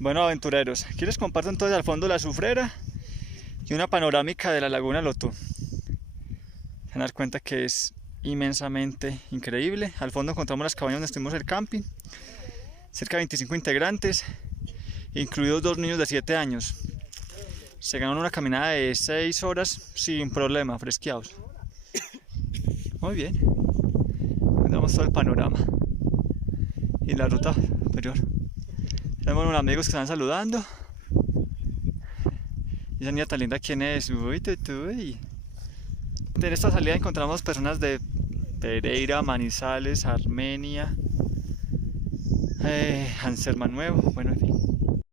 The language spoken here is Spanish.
Bueno, aventureros, aquí les comparto entonces al fondo la Azufrera y una panorámica de la laguna Lotú. Se van a dar cuenta que es inmensamente increíble. Al fondo encontramos las cabañas donde estuvimos el camping, cerca de 25 integrantes, incluidos 2 niños de 7 años. Se ganaron una caminada de 6 horas sin problema, fresqueados. Muy bien, damos todo el panorama y la ruta superior. Tenemos unos amigos que están saludando. Y esa niña tan linda, ¿quién es? Uy, tutuy. En esta salida encontramos personas de Pereira, Manizales, Armenia, Anserma Nuevo, bueno, en fin.